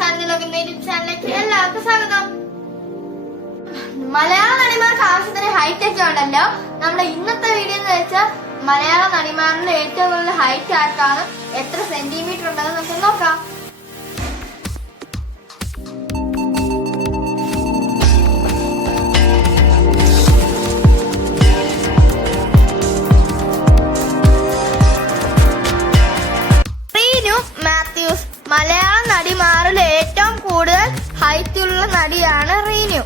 ചാനലിലേക്ക് യൂട്യൂബ് ചാനലിലേക്ക് എല്ലാവർക്കും സ്വാഗതം. മലയാള നടിമാർക്ക് ആവശ്യത്തിന് ഹൈറ്റൊക്കെ ഉണ്ടല്ലോ. നമ്മുടെ ഇന്നത്തെ വീഡിയോ എന്ന് വെച്ചാൽ മലയാള നടിമാരുടെ ഏറ്റവും കൂടുതൽ ഹൈറ്റ് ആർക്കാണ്? എത്ര സെന്റിമീറ്റർ ഉണ്ടെന്ന് നമുക്ക് നോക്കാം. ഉള്ള നടിയാണ് റീനു.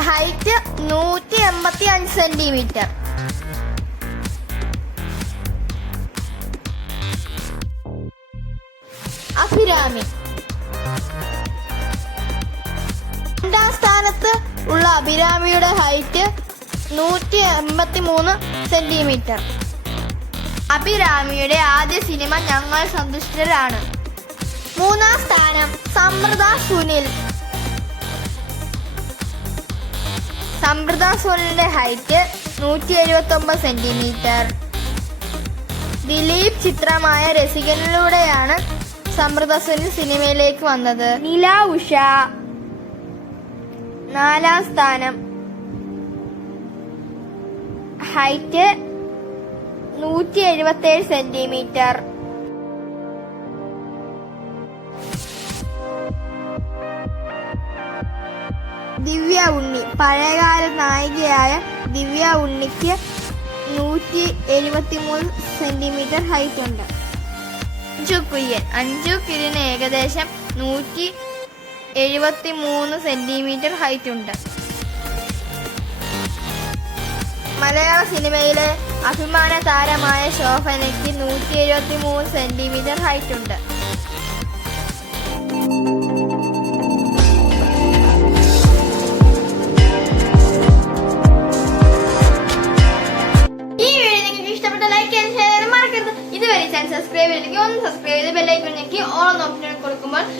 ഹൈറ്റ് നൂറ്റി എൺപത്തി അഞ്ച് സെന്റിമീറ്റർ. അഭിരാമി. രണ്ടാം സ്ഥാനത്ത് ഉള്ള അഭിരാമിയുടെ ഹൈറ്റ് നൂറ്റി എൺപത്തി മൂന്ന് സെന്റിമീറ്റർ. അഭിരാമിയുടെ ആദ്യ സിനിമ ഞങ്ങൾ സന്തുഷ്ടരാണ്. മൂന്നാം സമൃദ്ധ സുനിൽ. സമൃദ്ധ സുനിലിന്റെ ഹൈറ്റ് നൂറ്റി എഴുപത്തി ഒമ്പത് സെന്റിമീറ്റർ ദിലീപ് ചിത്രമായ രസികനിലൂടെയാണ് സമൃദ്ധ സുനിൽ സിനിമയിലേക്ക് വന്നത്. നില ഉഷ. നാലാം സ്ഥാനം. ഹൈറ്റ് നൂറ്റി എഴുപത്തി ഏഴ് സെന്റിമീറ്റർ ദിവ്യ ഉണ്ണി പഴയകാല നായികയായ ദിവ്യ ഉണ്ണിക്ക് നൂറ്റി എഴുപത്തി മൂന്ന് സെന്റിമീറ്റർ ഹൈറ്റ് ഉണ്ട്. അഞ്ചു കുര്യൻ അഞ്ചു കുര്യന് ഏകദേശം നൂറ്റി എഴുപത്തി മൂന്ന് സെന്റിമീറ്റർ ഹൈറ്റ് ഉണ്ട്. മലയാള സിനിമയിലെ അഭിമാന താരമായ ശോഭനയ്ക്ക് നൂറ്റി എഴുപത്തി മൂന്ന് സെന്റിമീറ്റർ ഹൈറ്റ് ഉണ്ട്. ఏ వెలిగి ఉంది సబ్స్క్రైబ్ చేసి బెల్ ఐకాన్ నొక్కి ఆల్ ఆప్షన్ కొడుకోమని